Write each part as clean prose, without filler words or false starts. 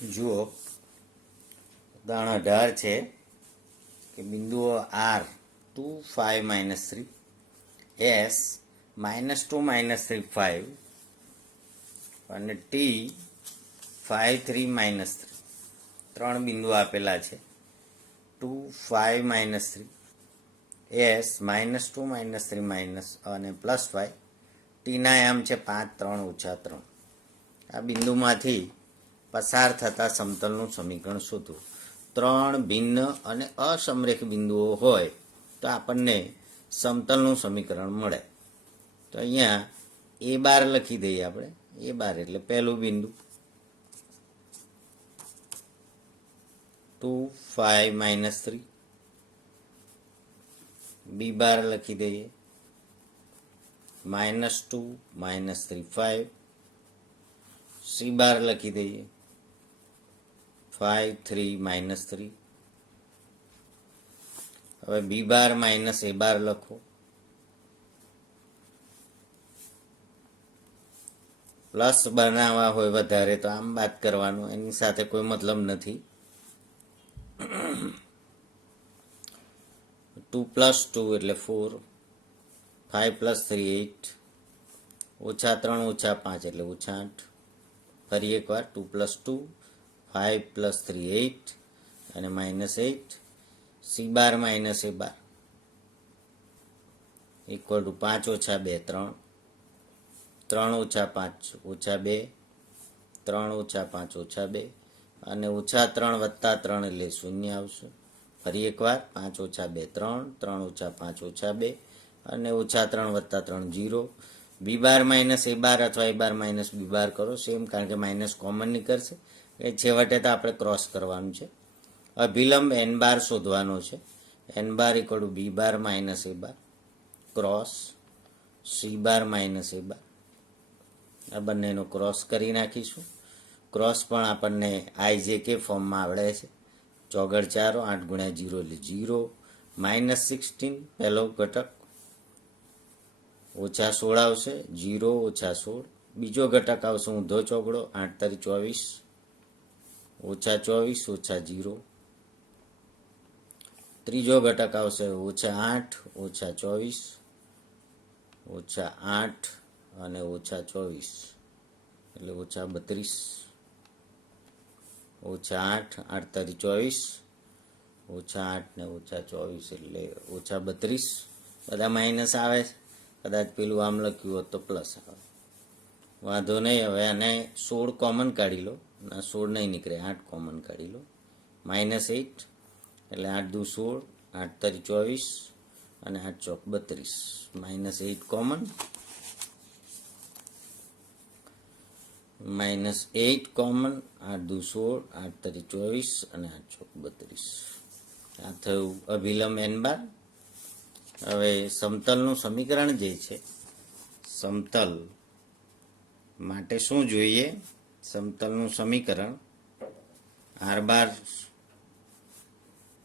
જુઓ, ઉદાહરણ 18 છે કે બિંદુઓ આર 2 5 -3, એસ -2 -3 5 અને ટી 5 3 -3 ત્રણ બિંદુ આપેલા છે. 2 5 -3, એસ -2 -3 અને +5, ટીના એમ છે 5 3 -3. આ બિંદુમાંથી પસાર થતા સમતલનું સમીકરણ શોધવું. ત્રણ ભિન્ન અને અસમરેખ બિંદુઓ હોય તો આપણને સમતલનું સમીકરણ મળે. તો અહીંયા એ બાર લખી દઈએ આપણે. એ બાર એટલે પહેલું બિંદુ 2 5 -3, બી બાર લખી દઈએ -2 -3 5, સી બાર લખી દઈએ 5 3 -3. હવે બી બાર એ બાર લખો, પ્લસ બનાવવા હોય વધારે તો આમ બાદ કરવાનું, એની સાથે કોઈ મતલબ નથી. 2 + 2 એટલે 4, 5 + 3 8, -3 -5 એટલે -8. ફરી એકવાર 2 + 2, 5 + 3 8 અને -8. C bar a bar equal two 5 - 2 3, 3 - 5 -2, 3 - 5 -2 અને -3 + 3 એટલે 0 આવશે. ફરી એકવાર 5 - 2 3, 3 - 5 -2 અને -3 + 3 0. બી બાર એ બાર અથવા એ બાર બી બાર કરો સેમ, કારણ કે માઇનસ કોમન નીકળશે. એ છેવટે તો આપણે ક્રોસ કરવાનું છે. અભિલંબ એન બાર શોધવાનો છે. N bar equal to b bar a bar cross c bar a bar. આ બંનેનો ક્રોસ કરી નાખીશું. ક્રોસ પણ આપણને IJK ફોર્મમાં આવડે છે. ચોગડ 4, 8 × 0 એટલે 0. -16 પહેલો ઘટક, -16 આવશે, 0 -16. બીજો ઘટક આવશે ઊંધો ચોગડો, 8 × 24, -24 -0. ત્રીજો ઘટક આવશે -8 -24, -8 અને -24 એટલે -32, -8 8 × 24, -8 ને -24 એટલે -32. બધા માઇનસ આવે, કદાચ પેલું આમ લખ્યું હોત તો પ્લસ આવે, વાંધો નહીં. હવે આને 16 કોમન કાઢી લો. 16 નહીં નીકળે, 8 કોમન કાઢી લો. -8 એટલે 8 દુ 16, 8 × 24 અને 8 ચોક 32. -8 કોમન, -8 કોમન, 8 દુ 16, 8 × 24 અને 8 ચોક 32. આ થયું અભિલંબ એન બાર. હવે સમતલનું સમીકરણ જે છે, સમતલ માટે શું જોઈએ? સમતલનું સમીકરણ r bar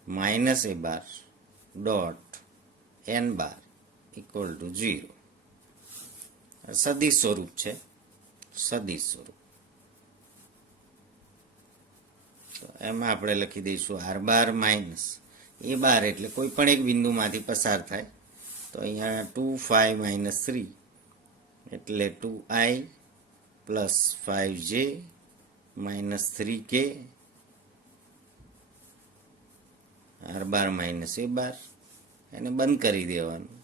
-a bar dot n bar equal to 0. સદિશ સ્વરૂપ છે, સદિશ સ્વરૂપ. તો એમાં આપણે લખી દઈશું આર બાર એ બાર એટલે કોઈ પણ એક બિંદુમાંથી પસાર થાય. તો અહીંયા 2 5 -3 એટલે 2i + 5j - 3k R bar a બાર. એને બંધ કરી દેવાનું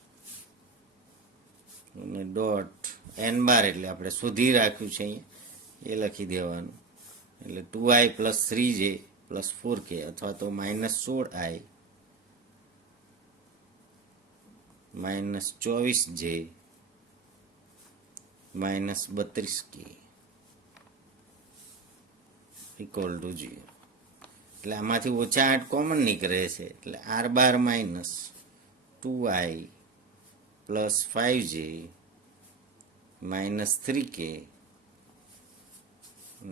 અને ડોટ એન બાર એટલે આપણે શોધી રાખ્યું છે અહીંયા, એ લખી દેવાનું. એટલે 2i + 3j + 4k અથવા તો -16i -24j -32k equal to 0. એટલે આમાંથી -8 કોમન નીકળે છે. એટલે આર બાર -2i + 5j -3k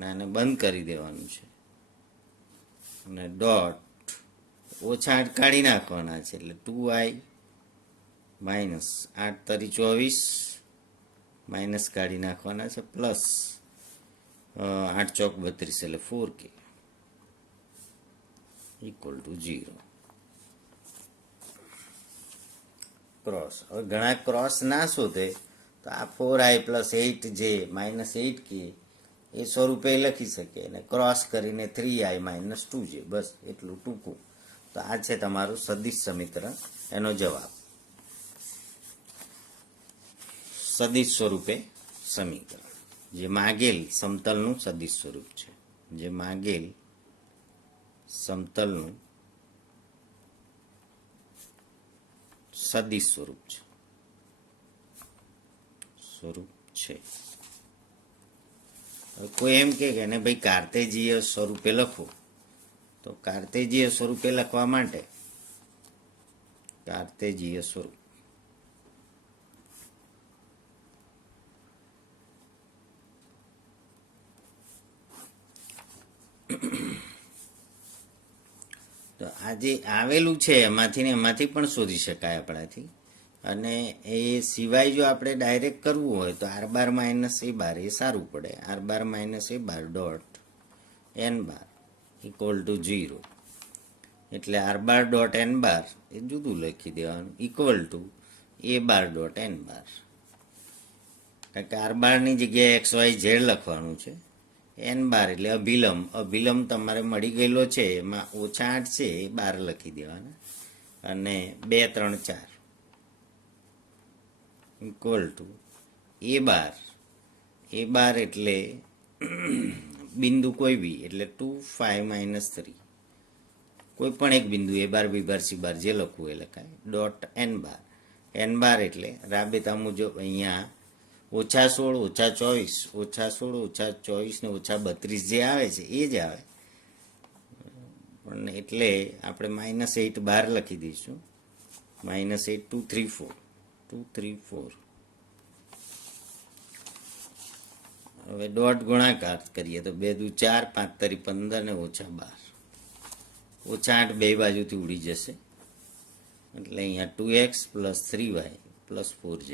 આને બંધ કરી દેવાનું છે અને ડોટ -8 કાઢી નાખવાના છે. એટલે 2i -8 × 24 માઇનસ કાઢી નાખવાના છે, પ્લસ 8 ચોક 32 એટલે 4k ઇક્વલ ટુ 0. ક્રોસ. હવે ઘણા ક્રોસ ના શોધે તો આ 4i plus 8j minus 8k એ સ્વરૂપે લખી શકે અને ક્રોસ કરીને 3i માઇનસ 2j, બસ એટલું ટૂંકું. તો આ છે તમારું સદિશ સમીકરણ, એનો જવાબ. સદિશ સ્વરૂપે સમીકરણ જે માગેલ સમતલનું સદિશ સ્વરૂપ છે, જે માગેલ સમતલનું સદિશ સ્વરૂપ છે. કોઈ એમ કે ને ભાઈ કાર્તેજીય સ્વરૂપે લખો, તો કાર્તેજીય સ્વરૂપે લખવા માટે કાર્તેજીય સ્વરૂપ તો આ જે આવેલું છે એમાંથી પણ શોધી શકાય આપણાથી. અને એ સિવાય જો આપણે ડાયરેક્ટ કરવું હોય તો આર બાર માઇનસ એ બાર એ સારું પડે. R bar minus a bar dot n bar equal to 0. એટલે r bar dot n bar એ જુદું લખી દેવાનું, equal to a bar dot n bar. કારણ કે આર બારની જગ્યાએ એક્સ વાય ઝેડ લખવાનું છે. એન બાર એટલે અભિલંબ તમારે મળી ગયેલો છે, એમાં -8 છે એ 12 લખી દેવાના, અને 2 3 4 ઇક્વલ ટુ એ બાર એટલે બિંદુ કોઈ બી, એટલે 2 5 - 3 કોઈ પણ એક બિંદુ એ બાર બી બાર સી બાર જે લખવું એ લખાય, ડોટ એન બાર એટલે રાબેતા મુજબ અહીંયા -16 -24 ને -32 જે આવે છે એ જ આવે, પણ એટલે આપણે -8 બહાર લખી દઈશું. -8 2 3 4. હવે ડોટ ગુણાકાર કરીએ તો 2 દુ 4 5 તરી 15 ને -12. -8 બે બાજુથી ઉડી જશે, એટલે અહીંયા 2x plus 3y plus 4z,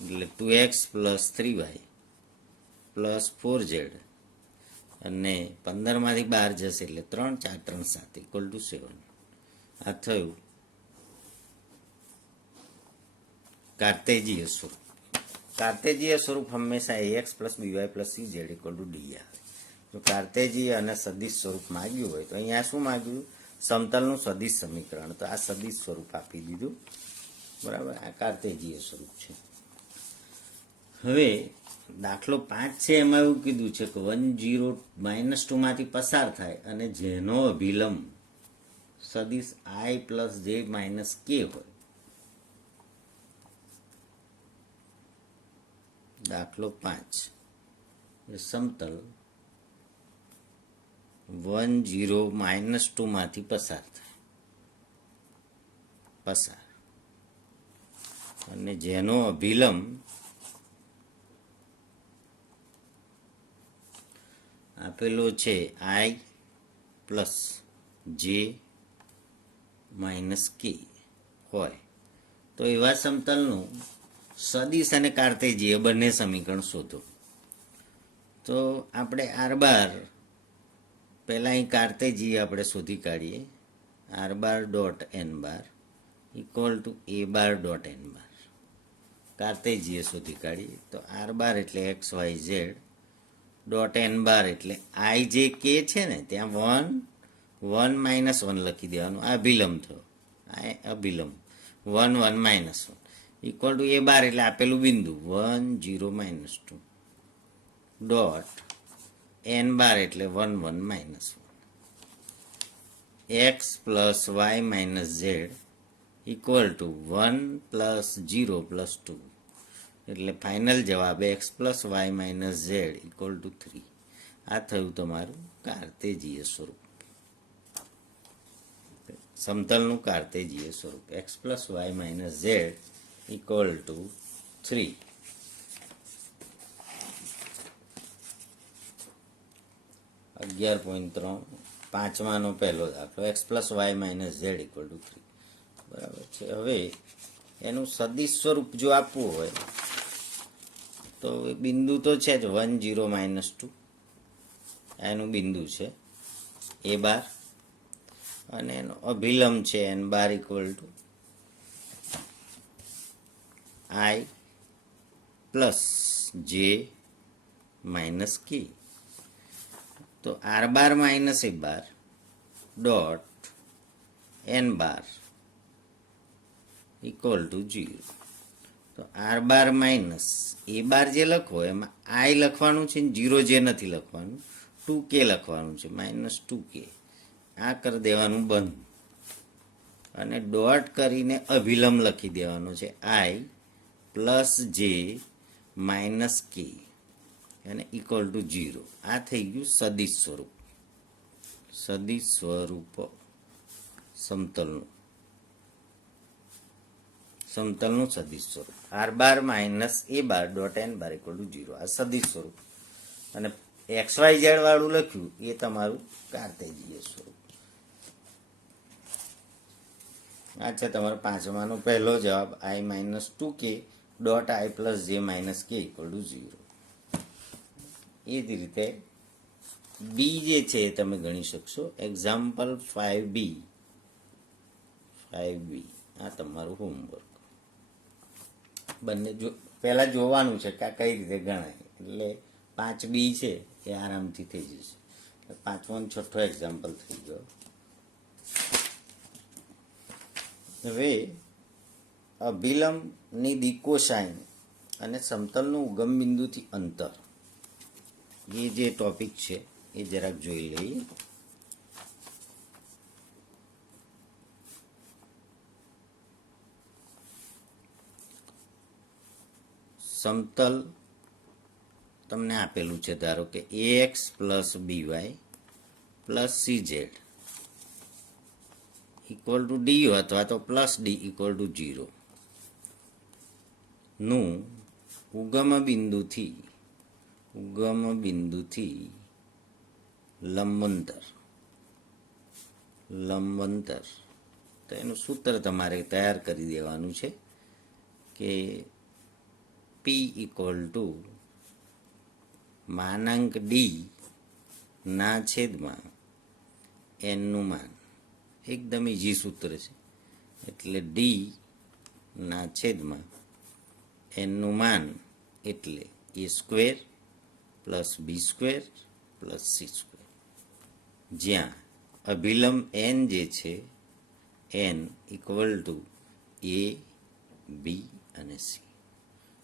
એટલે 2x plus 3y plus 4z, અને 15માંથી 12 જશે એટલે 3 4 3 7 ઇક્વલ ટુ 7. આ થયું કાર્તેજીય સ્વરૂપ. કાર્તેજીય સ્વરૂપ હંમેશા ax plus by plus cz equal to d આવે. જો કાર્તેજીય અને સદિશ સ્વરૂપ માગ્યું હોય તો અહીંયા શું માગ્યું? સમતલનું સદિશ સમીકરણ. તો આ સદિશ સ્વરૂપ આપી દીધું, બરાબર. આ કાર્તેજીય સ્વરૂપ છે. હવે દાખલો 5 છે, એમાં એવું કીધું છે કે 1 0 -2 માંથી પસાર થાય અને જેનો અભિલંબ સદિશ i plus j minus k હોય. દાખલો 5, સમતલ 1 0 -2 માંથી પસાર અને જેનો અભિલંબ આપેલો છે i plus j minus k હોય, તો એવા સમતલનું સદિશ અને કાર્તેજીય બંને સમીકરણ શોધો. તો આપણે આર બાર પહેલાં અહીં કાર્તેજીય આપણે શોધી કાઢીએ. R bar dot n bar equal to a bar dot n bar. કાર્તેજીય શોધી કાઢીએ તો આર બાર એટલે x y z dot n bar એટલે આઈ જે કે છે ને ત્યાં 1 -1 લખી દેવાનું. આ અભિલંબ થયો, આ અભિલંબ 1 1 -1 ઇક્વલ ટુ એ બાર એટલે આપેલું બિંદુ 1 0 -2 ડોટ એન બાર એટલે 1 1 -1 x plus y minus z equal to 1 plus 0 plus 2, એટલે ફાઇનલ જવાબ x plus y minus z equal to 3. આ થયું તમારું કાર્તેજીય સ્વરૂપ, સમતલનું કાર્તેજીય સ્વરૂપ. X plus y minus z equal to 3. પાંચમાનો પહેલો દાખલો, x plus y minus z equal to 3. બરાબર છે. હવે એનું સદિશ સ્વરૂપ જો આપવું હોય તો બિંદુ તો છે જ 1 0 -2 એનું બિંદુ છે એ બાર, અને એનો અભિલંબ છે n bar equal to i plus j minus k. તો r bar minus a bar dot n bar equal to 0. તો આર બાર માઇનસ એ બાર જે લખો એમાં આઈ લખવાનું છે ને 0 જે નથી લખવાનું, 2k લખવાનું છે, -2k. આ કરી દેવાનું બંધ અને ડોટ કરીને અભિલંબ લખી દેવાનો છે આઈ પ્લસ જે માઇનસ કે અને ઇક્વલ ટુ 0. આ થઈ ગયું સદિશ સ્વરૂપ. સદિશ સ્વરૂપ સમતલનું સદિશ સ્વરૂપ r bar minus a bar dot n bar equal to 0. આ સદિશ સ્વરૂપ. અને એક્સ વાય ઝેડ વાળું લખ્યું એ તમારું કાર્તેજીય સ્વરૂપ. આ છે તમારો પાંચમાનો પહેલો જવાબ, i minus 2k dot i plus j minus k equal to 0. એ જ રીતે બી જે છે એ તમે ગણી શકશો. Example 5b. આ તમારું હોમવર્ક. બંને પહેલાં જોવાનું છે કે આ કઈ રીતે ગણાય. એટલે 5b છે એ આરામથી થઈ જશે. 5મો અને 6ઠ્ઠો એક્ઝામ્પલ થઈ ગયો. હવે અભિલંબની દિકોસાઇન અને સમતલનું ઉગમ બિંદુથી અંતર, એ જે ટોપિક છે એ જરાક જોઈ લઈએ. સમતલ તમને આપેલું છે, ધારો કે ax plus by plus cz equal to D અથવા તો પ્લસ ડી ઇક્વલ ટુ 0 નું ઉગમ બિંદુથી લંબંતર. તો એનું સૂત્ર તમારે તૈયાર કરી દેવાનું છે કે p ઇક્વલ ટુ માનાંક ડી ના છેદમાં એનનું માન. એકદમ ઈઝી સૂત્ર છે. એટલે ડી ના છેદમાં એનનું માન એટલે એ સ્ક્વેર પ્લસ બી સ્ક્વેર પ્લસ સી સ્ક્વેર, જ્યાં અભિલંબ એન જે છે એન ઇક્વલ ટુ એ બી અને સી.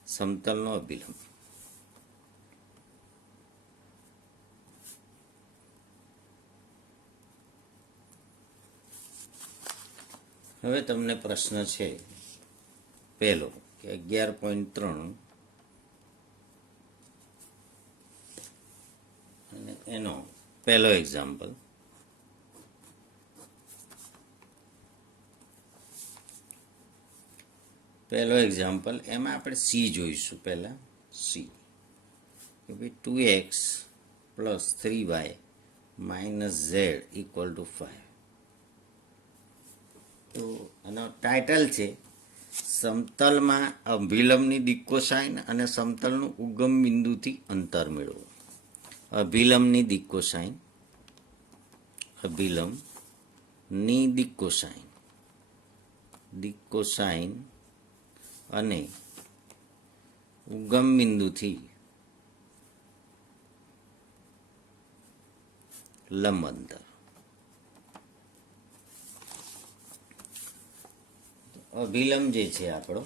સમતલનો અભિલંબ. હવે તમને પ્રશ્ન છે પહેલો કે 11.3 અને એનો પહેલો એક્ઝામ્પલ. એમાં આપણે સી જોઈશું. પહેલા સી કે ભાઈ 2x plus 3y minus z equal two 5. તો એનો ટાઇટલ છે સમતલમાં અભિલંબની દિક્કોસાઇન અને સમતલનું ઉગમ બિંદુથી અંતર મેળવો. અભિલંબની દિક્કોસાઇન અને ઉગમ બિંદુથી લંબ અંતર. અભિલંબ જે છે આપણો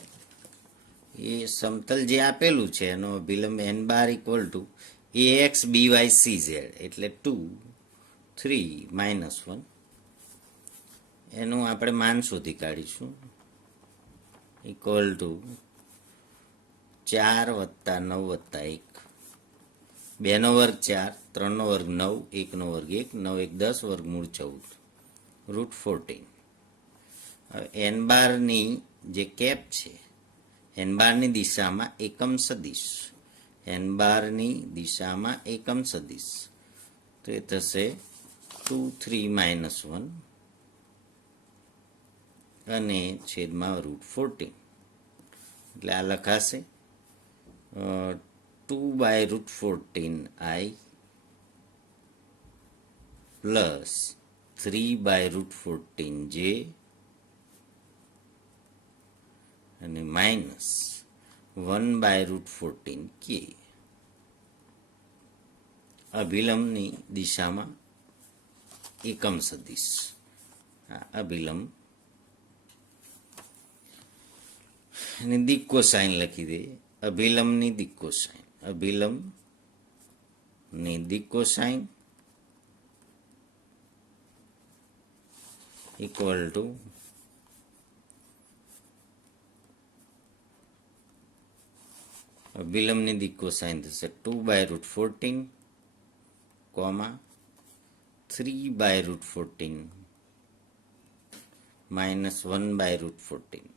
એ સમતલ જે આપેલું છે એનો અભિલંબ n bar equal to ax by cz એટલે 2 3 -1. એનું આપણે માન શોધી કાઢીશું. ઇક્વલ ટુ 4 + 9 + 1, 2 નો વર્ગ 4, 3 નો વર્ગ 9, 1 નો વર્ગ 1, 9 1 10, વર્ગમૂળ 14, √14. હવે એન બારની જે કેપ છે, એન બારની દિશામાં એકમ સદિશ, તો એ થશે 2 3 -1 અને છેદમાં √14. એટલે આ લખાશે 2/√14i પ્લસ 3/√14 જે અને માઇનસ 1/√14 કે. અભિલંબની દિશામાં એકમ સદિશ. અભિલંબ અને દિક્કો સાઇન લખી દઈએ. અભિલંબની દિક્કો સાઇન. અભિલંબની દિક્કો સાઇન ઇક્વલ ટુ અભિલંબની દિક્કો સાઇન થશે 2/√14 કોમા 3/√14 માઇનસ 1/√14.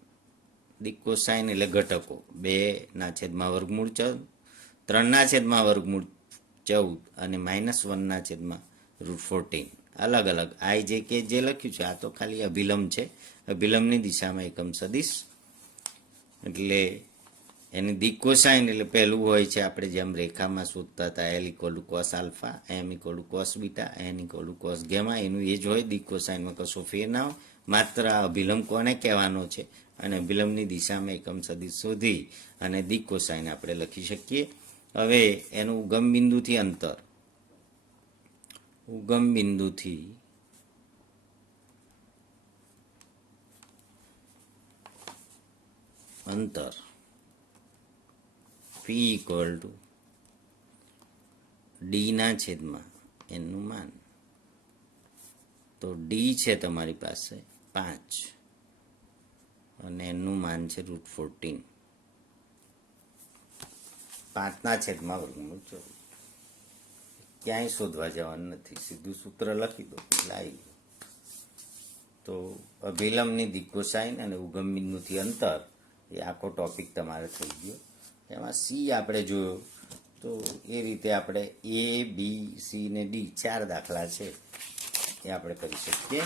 દિક્કો સાઇન એટલે ઘટકો 2/વર્ગમૂળ 3/વર્ગમૂળ 14 અને -1/√14 અલગ અલગ આઈ જે કે જે લખ્યું છે આ તો ખાલી અભિલંબ છે. અભિલંબની દિશામાં એકમ સદિશ એટલે એની દિક્કો સાઇન એટલે પહેલું હોય છે આપણે જેમ રેખામાં શોધતા હતા L = cos alpha, M = cos beta, N = cos gamma. એનું એ જ હોય. દિક્કો સાઇનમાં કશો ફેર ના હોય. માત્ર આ અભિલંબ કોને કહેવાનો છે અને અભિલંબની દિશામાં એકમ સદિશ શોધી અને દિક્કો સાઇન આપણે લખી શકીએ. હવે એનું ઉગમ બિંદુથી અંતર P = D/n નું માન. તો D છે તમારી પાસે 5 અને એનું માન છે √14. 5/વર્ગમૂળ 14. ક્યાંય શોધવા જવાનું નથી, સીધું સૂત્ર લખી દો એટલે આવી ગયું. તો અભિલંબની દિક્કો સાઇન અને ઉગમ બિંદુથી અંતર એ આખો ટોપિક તમારે થઈ ગયો. એમાં સી આપણે જોયો તો એ રીતે આપણે A, B, C ને D 4 દાખલા છે એ આપણે કરી શકીએ.